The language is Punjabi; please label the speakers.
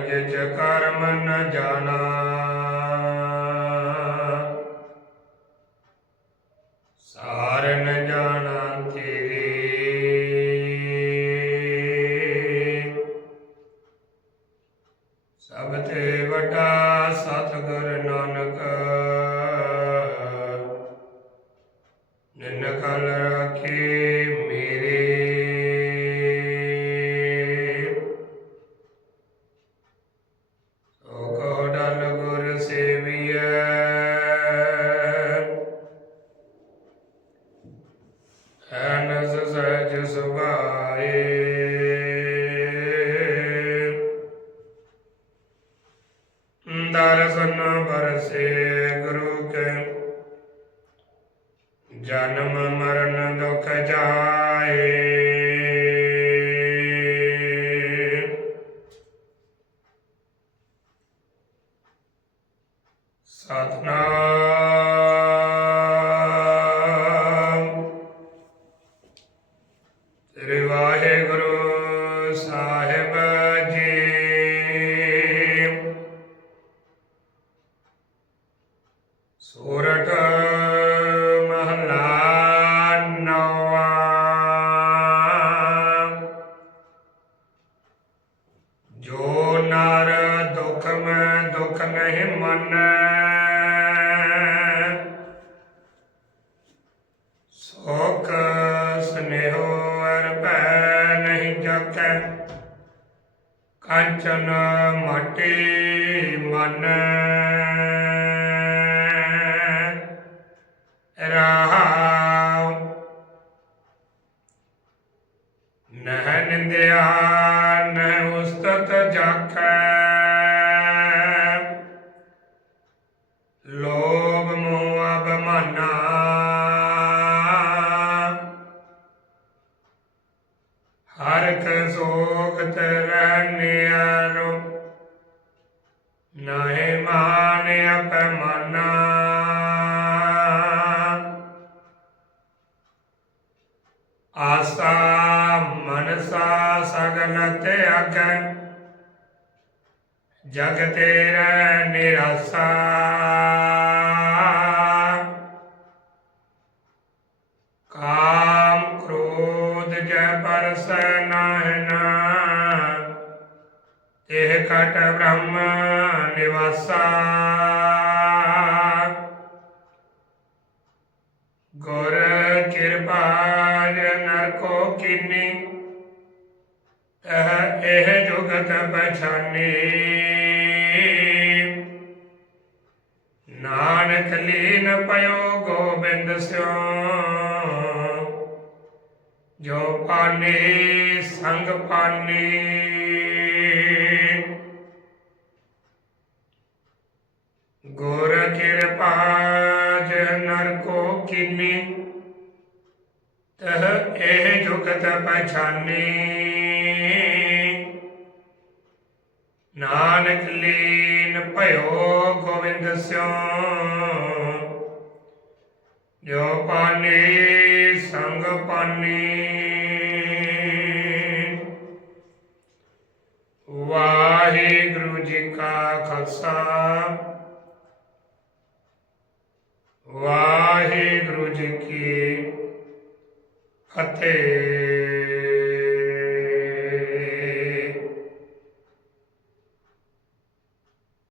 Speaker 1: ਕਿਛ ਕਰਮ ਨ ਜਾਣਾ। ਸਾਰ ਨ ਜਾਣਾ ਤੇਰੇ। ਸਭ ਤੇ ਵੱਡਾ ਸਤਿਗੁਰ ਨਾਨਕ ਨਿਨ ਰਾਖੇ ਜਨਮ ਮਰਨ ਦੁਖ ਜਾਏ। ਸਤਨਾਮ ਨਰ ਦੁਖ ਮੈਂ ਦੁਖ ਨਹੀਂ ਮੰਨੈ। ਸੋਕ ਸਨੇਹੋ ਅਰ ਭੈ ਨਹੀਂ ਜਾਕੈ ਕੰਚਨ ਮਾਟੀ ਮਨ। ਰਾਹ ਜਾਖੈ। ਲੋਭ ਮੋਹ ਅਭਮਾਨਾ। ਹਰਖ ਸੋਖ ਤਰੈ ਨਿਆਰੋ ਨਾਹੀ ਮਾਨ ਅਪਮਾਨਾ ਆਸਾ ਮਨਸਾ ਸਗਲ ਤਿਆਗੈ ਜਗ ਤੇਰਾ ਨਿਰਾਸਾ। ਕਾਮ ਕ੍ਰੋਧ ਜੈ ਪਰਸੈ ਨਾਹਿਨਾ। ਇਹ ਕਟ ਬ੍ਰਹਮ ਨਿਵਾਸਾ। ਗੁਰ ਕਿਰਪਾ ਨਰ ਕੋ ਕੀਨੀ। ਇਹ ਜੁਗਤ ਪਛਾਨੀ। ਗੋਬਿੰਦ ਜੋ ਪਾਨੀ ਸੰਗ ਪਾਨੀ ਗੁਰ ਕਿਰਪਾ ਜਹ ਨਰ ਕੋ ਤਹ ਇਹ ਜੁਗਤ ਪਛਾਨੀ ਨਾਨਕ ਲੀਨ ਭਇਓ ਗੋਬਿੰਦ ਸਿਉ ਜੋ ਪਾਨੇ ਸੰਗ ਪਾਨੇ। ਵਾਹਿਗੁਰੂ ਜੀ ਕਾ ਖਾਲਸਾ। ਵਾਹਿਗੁਰੂ ਜੀ ਕੀ ਫਤਿਹ।